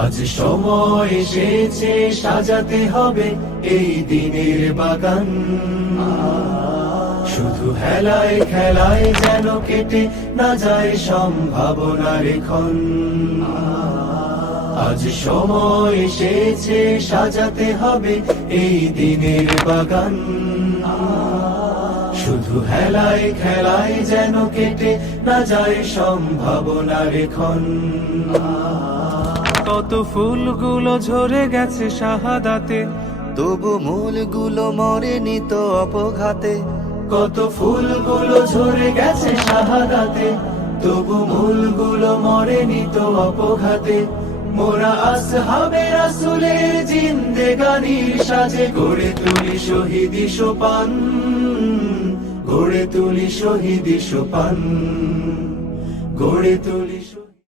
আজ সময় এসেছে সাজাতে হবে এই দিনের বাগান। শুধু হেলায় খেলায় যেন কেটে না যায় সম্ভাবনার ক্ষণ। আজ সময় এসেছে সাজাতে হবে এই দিনের বাগান। শুধু হেলায় খেলায় যেন কেটে না যায় সম্ভাবনার ক্ষণ। কত ফুলগুলো ঝরে গেছে শাহাদাতে, তবু মূলগুলো মরেনি তো অপঘাতে। কত ফুলগুলো ঝরে গেছে শাহাদাতে, তবু মূলগুলো মরেনি তো অপঘাতে। মোরা আসহাবে রাসূলের জিন্দেগানির সাজে গড়ে তুলি শহীদি সোপান, গড়ে তুলি শহীদি সোপান, গড়ে তুলি।